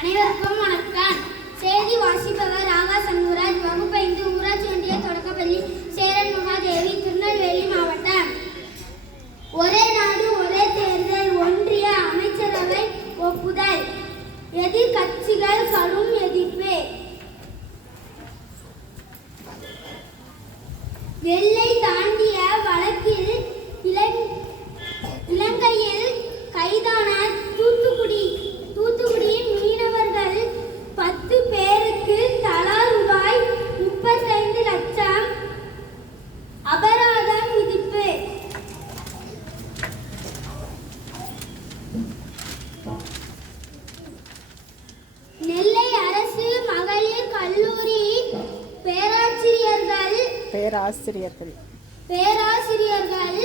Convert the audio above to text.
அனைவருக்கும் வணக்கம். செய்தி வாசிப்பவர் ராகா சண்முகராஜ். வகுப்பு ஐந்து ஊராட்சி ஒன்றிய தொடக்கப்பள்ளி சேரன் மகாதேவி திருநெல்வேலி மாவட்டம். ஒரே நாடு ஒரே தேர்தல் ஒன்றிய அமைச்சரவை ஒப்புதல். எதிர்கட்சிகள் கடும் எதிர்ப்பு. வெள்ளை தான் பேராசிரியர்கள். பேராசிரியர்கள்